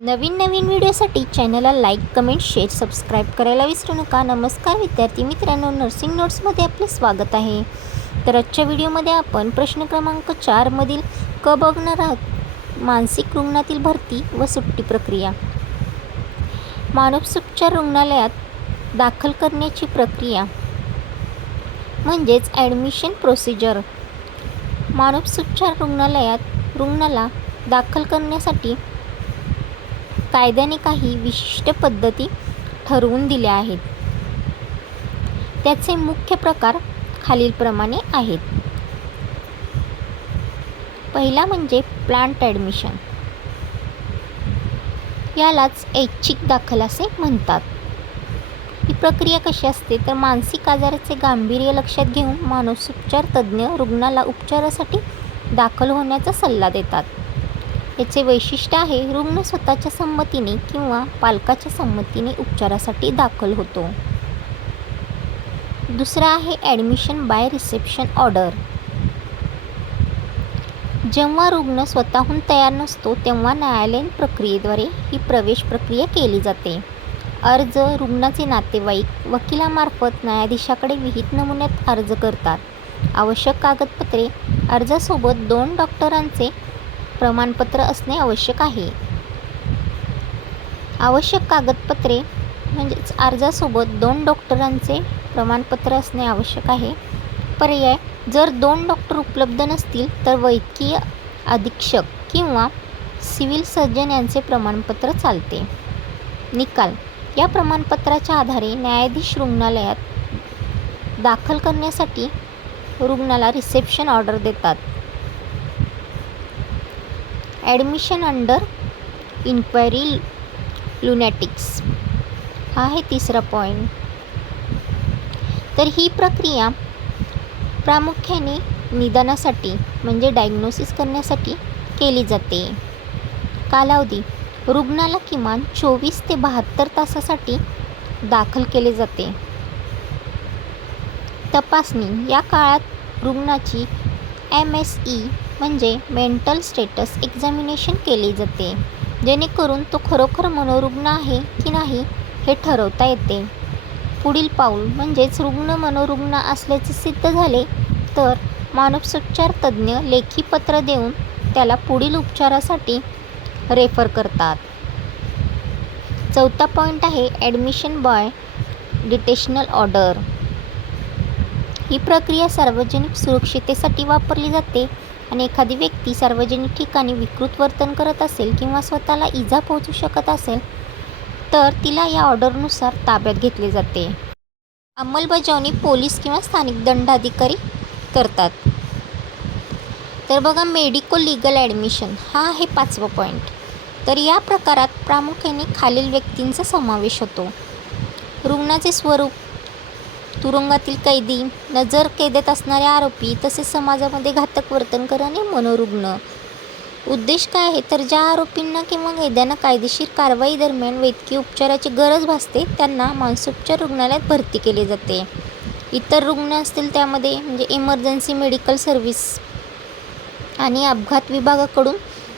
नवीन व्हिडिओसाठी चॅनलला like, comment, share, subscribe करायला विसरू नका. नमस्कार विद्यार्थी मित्रांनो, नर्सिंग नोट्समध्ये आपले स्वागत आहे. तर आजच्या व्हिडिओमध्ये आपण प्रश्न क्रमांक 4 मधील क बघणार आहोत. मानसिक रुग्णातील भरती व सुट्टी प्रक्रिया. मानसोपचार रुग्णालयात दाखल करण्याची प्रक्रिया म्हणजेच ॲडमिशन प्रोसिजर. मानसोपचार रुग्णालयात रुग्णाला दाखल करण्यासाठी कायद्याने काही विशिष्ट पद्धती ठरवून दिल्या आहेत. त्याचे मुख्य प्रकार खालीलप्रमाणे आहेत. पहिला म्हणजे प्लांट ॲडमिशन. यालाच ऐच्छिक दाखल असे म्हणतात. ही प्रक्रिया कशी असते तर मानसिक आजाराचे गांभीर्य लक्षात घेऊन मानसोपचार तज्ज्ञ रुग्णाला उपचारासाठी दाखल होण्याचा सल्ला देतात. याचे वैशिष्ट्य आहे रुग्ण स्वतःच्या संमतीने किंवा पालकाच्या संमतीने उपचारासाठी दाखल होतो. दुसरा आहे ॲडमिशन बाय रिसेप्शन ऑर्डर. जेव्हा रुग्ण स्वतःहून तयार नसतो तेव्हा न्यायालयीन प्रक्रियेद्वारे ही प्रवेश प्रक्रिया केली जाते. अर्ज रुग्णाचे नातेवाईक वकिलामार्फत न्यायाधीशाकडे विहित नमुन्यात अर्ज करतात. आवश्यक कागदपत्रे अर्जासोबत 2 डॉक्टरांचे प्रमाणपत्र असणे आवश्यक आहे. आवश्यक कागदपत्रे म्हणजेच अर्जासोबत 2 डॉक्टरांचे प्रमाणपत्र असणे आवश्यक आहे. पर्याय जर 2 डॉक्टर उपलब्ध नसतील तर वैद्यकीय अधीक्षक किंवा सिव्हिल सर्जन यांचे प्रमाणपत्र चालते. निकाल या प्रमाणपत्राच्या आधारे न्यायाधीश रुग्णालयात दाखल करण्यासाठी रुग्णाला रिसेप्शन ऑर्डर देतात. ॲडमिशन अंडर इन्क्वायरी लुनॅटिक्स हा आहे तिसरा पॉईंट. तर ही प्रक्रिया प्रामुख्याने निदानासाठी म्हणजे डायग्नोसिस करण्यासाठी केली जाते. कालावधी रुग्णाला किमान 24 ते 72 तासासाठी दाखल केले जाते. तपासणी या काळात रुग्णाची MSE म्हणजे मेंटल स्टेटस एक्झामिनेशन केली जाते, जेणेकरून तो खरोखर मनोरुग्ण आहे की नाही हे ठरवता येते. पुढील पाऊल म्हणजेच रुग्ण मनोरुग्ण असल्याचे सिद्ध झाले तर मानसोपचार तज्ज्ञ लेखी पत्र देऊन त्याला पुढील उपचारासाठी रेफर करतात. चौथा पॉईंट आहे ॲडमिशन बाय डिटेशनल ऑर्डर. ही प्रक्रिया सार्वजनिक सुरक्षिततेसाठी वापरली जाते आणि एखादी व्यक्ती सार्वजनिक ठिकाणी विकृत वर्तन करत असेल किंवा स्वतःला इजा पोहोचू शकत असेल तर तिला या ऑर्डरनुसार ताब्यात घेतले जाते. अंमलबजावणी पोलीस किंवा स्थानिक दंडाधिकारी करतात. तर बघा मेडिको लीगल ॲडमिशन हा आहे 5वा पॉईंट. तर या प्रकारात प्रामुख्याने खालील व्यक्तींचा समावेश होतो. रुग्णाचे स्वरूप, तुरुंगातील कैदी, नजरकैदेत असणारे आरोपी, तसेच समाजामध्ये घातक वर्तन करणारे मनोरुग्ण. उद्देश काय आहे तर ज्या आरोपींना किंवा कैद्यांना कायदेशीर कारवाई दरम्यान वैद्यकीय उपचाराची गरज भासते त्यांना मानसोपचार रुग्णालयात भरती केले जाते. इतर रुग्ण असतील त्यामध्ये म्हणजे इमर्जन्सी मेडिकल सर्व्हिस आणि अपघात विभागाकडून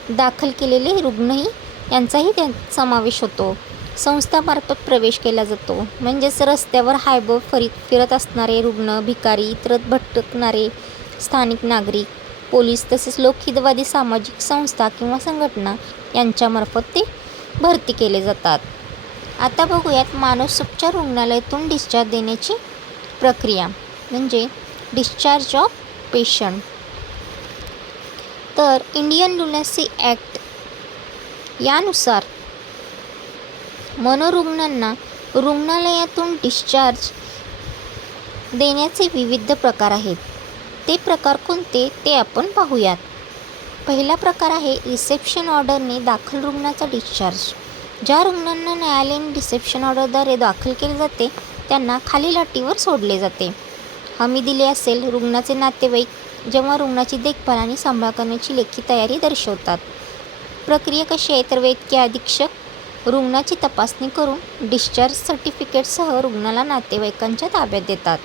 दाखल केलेले रुग्णही यांचाही त्यात समावेश होतो. संस्थामार्फत प्रवेश केला जातो म्हणजेच रस्त्यावर हायबो फिरत असणारे रुग्ण, भिकारी, इतरत भटकणारे स्थानिक नागरिक, पोलीस तसेच लोकहितवादी सामाजिक संस्था किंवा संघटना यांच्यामार्फत ते भरती केले जातात. आता बघूयात मानसोपचार रुग्णालयातून डिस्चार्ज देण्याची प्रक्रिया म्हणजे डिस्चार्ज ऑफ पेशंट. तर इंडियन लुनॅसी ॲक्ट यानुसार मनोरुग्णांना रुग्णालयातून डिस्चार्ज देण्याचे विविध प्रकार आहेत. ते प्रकार कोणते ते आपण पाहूयात. पहिला प्रकार आहे रिसेप्शन ऑर्डरने दाखल रुग्णाचा डिस्चार्ज. ज्या रुग्णांना न्यायालयीन रिसेप्शन ऑर्डरद्वारे दाखल केले जाते त्यांना खालील अटीवर सोडले जाते. हमी दिली असेल रुग्णाचे नातेवाईक जेव्हा रुग्णाची देखभाल आणि सांभाळ करण्याची लेखी तयारी दर्शवतात. प्रक्रिया कशी आहे तर वैद्यकीय अधीक्षक रुग्णाची तपासणी करून डिस्चार्ज सर्टिफिकेटसह रुग्णाला नातेवाईकांच्या ताब्यात देतात.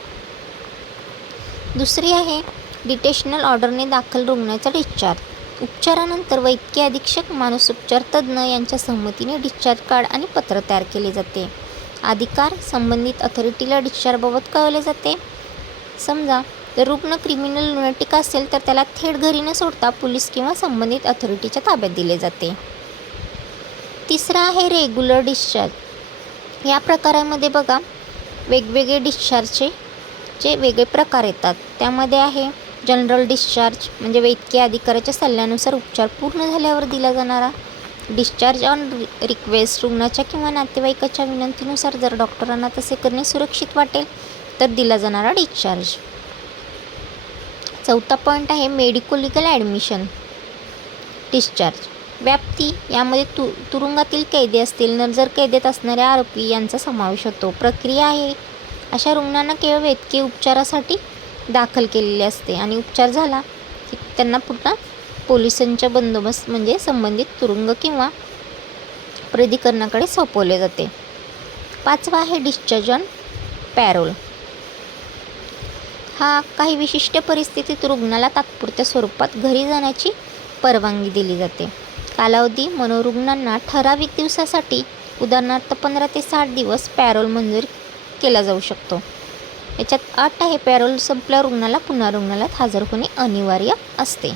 दुसरी आहे डिटेशनल ऑर्डरने दाखल रुग्णाचा डिस्चार्ज. उपचारानंतर वैद्यकीय अधीक्षक, मानसोपचार तज्ज्ञ यांच्या संमतीने डिस्चार्ज कार्ड आणि पत्र तयार केले जाते. अधिकार संबंधित अथॉरिटीला डिस्चार्जबाबत कळवले जाते. समजा जर रुग्ण क्रिमिनल लुनाटिक असेल तर त्याला थेट घरी न सोडता पोलीस किंवा संबंधित अथॉरिटीच्या ताब्यात दिले जाते. तिसरा आहे रेग्युलर डिस्चार्ज. या प्रकारामध्ये बघा वेगवेगळे डिस्चार्जचे वेगळे प्रकार येतात. त्यामध्ये आहे जनरल डिस्चार्ज, म्हणजे वैद्यकीय अधिकाऱ्याच्या सल्ल्यानुसार उपचार पूर्ण झाल्यावर दिला जाणारा. डिस्चार्ज ऑन रिक्वेस्ट, रुग्णाच्या किंवा नातेवाईकाच्या विनंतीनुसार जर डॉक्टरांना तसे करणे सुरक्षित वाटेल तर दिला जाणारा डिस्चार्ज. चौथा पॉईंट आहे मेडिको लिगल ॲडमिशन डिस्चार्ज. व्याप्ती यामध्ये तुरुंगातील कैदी असतील, जर कैदेत असणारे आरोपी यांचा समावेश होतो. प्रक्रिया आहे अशा रुग्णांना केवळ वैद्यकीय उपचारासाठी दाखल केलेले असते आणि उपचार झाला की त्यांना पुन्हा पोलिसांच्या बंदोबस्त म्हणजे संबंधित तुरुंग किंवा प्राधिकरणाकडे सोपवले जाते. पाचवा आहे डिस्चार्ज ऑन पॅरोल. हा काही विशिष्ट परिस्थितीत रुग्णाला तात्पुरत्या स्वरूपात घरी जाण्याची परवानगी दिली जाते. कालावधी मनोरुग्णांना ठराविक दिवसासाठी उदाहरणार्थ 15 ते 60 दिवस पॅरोल मंजूर केला जाऊ शकतो. याच्यात अट आहे पॅरोल संपल्यावर रुग्णाला पुन्हा रुग्णालयात हजर होणे अनिवार्य असते.